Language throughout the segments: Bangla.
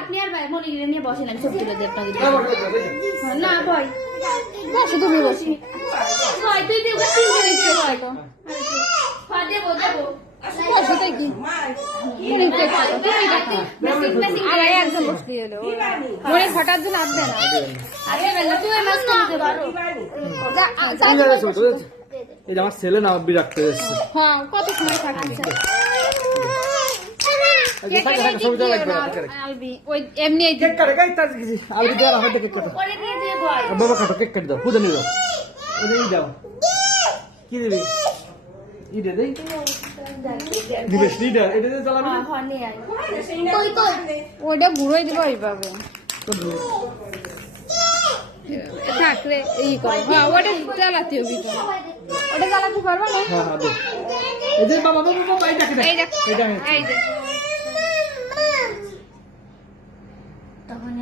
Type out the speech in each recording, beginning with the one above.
আপনি আর মনিরে নিয়ে বসেন, আমি ছবি তুলে দিই আপনাকে। না ভয় বসে, তুমি বসি ভয়, তুই তুই তিনজনে দিয়ে ভয় তো ভয় দেবো দেবো বসে তাই কি আর একজন বসতে এলো মনে হঠাৎ দিন আসবে না, আসবে না তুই মাছ খেতে পারো। এই যে আমার ছেলে না বিরক্ত হয়েছে। হ্যাঁ কত সময় থাকছে এমনি কেক কাটে গাই তার কিছু আলবি দেওয়া হবে কেক কাটো বাবা কাটো কেক কাটি দাও খুদে নিয়ে দাও ওই দাও কি দিবি ই দে দেই দিবেশ লিডার এটা দিয়ে চালাবি না ওইটা বুড়োই দিব এইভাবে থাকলে এই কর। হ্যাঁ ওটা চালাতে হবে, ওটা চালাতে পারবা না। হ্যাঁ হ্যাঁ দে এই যে বাবা বাবা বাবা এইটা কি এই দেখ এইটা এই যে তখন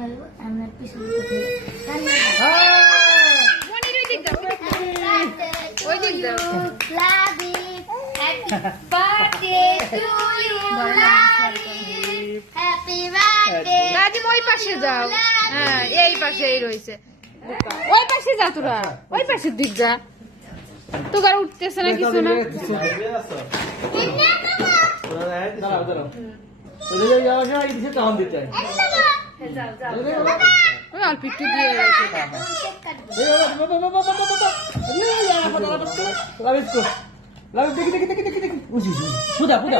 আমরা পিছনে মনির ওই দিক যাও, ওই দিক যাও। রাজি ওই পাশে যাও, হ্যাঁ এই পাশে এই রয়েছে, ওই পাশে যা তোরা, ওই পাশের দিক যা, তো আর উঠতেছে না কিছু না। দাঁড়াও দাঁড়াও ওই যে যাওয়া যায় এই দিকে টান দিতে ওই অল্প একটু দিয়ে রয়েছে। এই বাবা বাবা বাবা বাবা লাভিস কো লাভিস দেখি দেখি দেখি দেখি দেখি উজি ফুদা ফুদা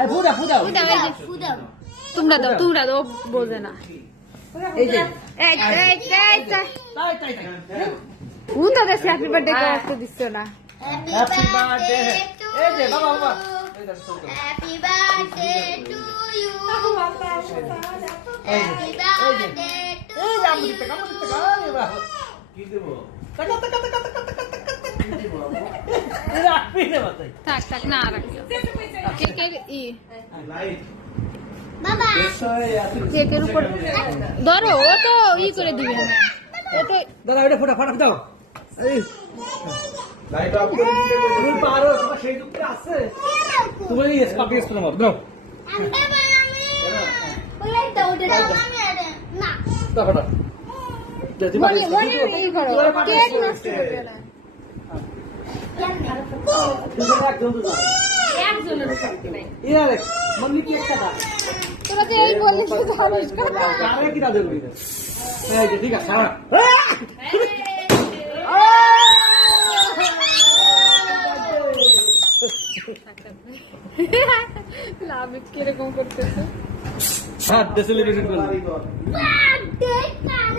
এই ফুদা ফুদা তোমরা দাও বোঝে না। এই যে এই তাই তাই তাই উনটা দেশে হ্যাপি বার্থডে করতে দিচ্ছ না। হ্যাপি বার্থডে এই যে বাবা বাবা Happy birthday to you. Happy birthday to এই you. আমু দিতে কানে বাবা কি দেব টাকা টাকা টাকা টাকা টাকা কি দেব এই রাখবি না বাতাই থাক থাক না রাখি কেকের ই Baba. কেকের উপর ধরো, ও তো ই করে দিবে না, ও তো দাদা এটা ফটা ফটা দাও এই লাইট অফ করে দিতে তুমি পারো, তোমার সেই দুঃখে আছে তুমি এই স্পার্ক ইউজ করো দাও দাও ফটা যদি মনি ই করো, কেক নষ্ট করবে না। একজনের শক্তি নাই, ইয়ারে মনি কি একটা দাও তোরা যে এই বলিস তো জানিস না। আরে কি দাও বলি এই যে ঠিক আছে লাভ কিরকম করতেছে। হ্যাঁ সেলিব্রেশন করব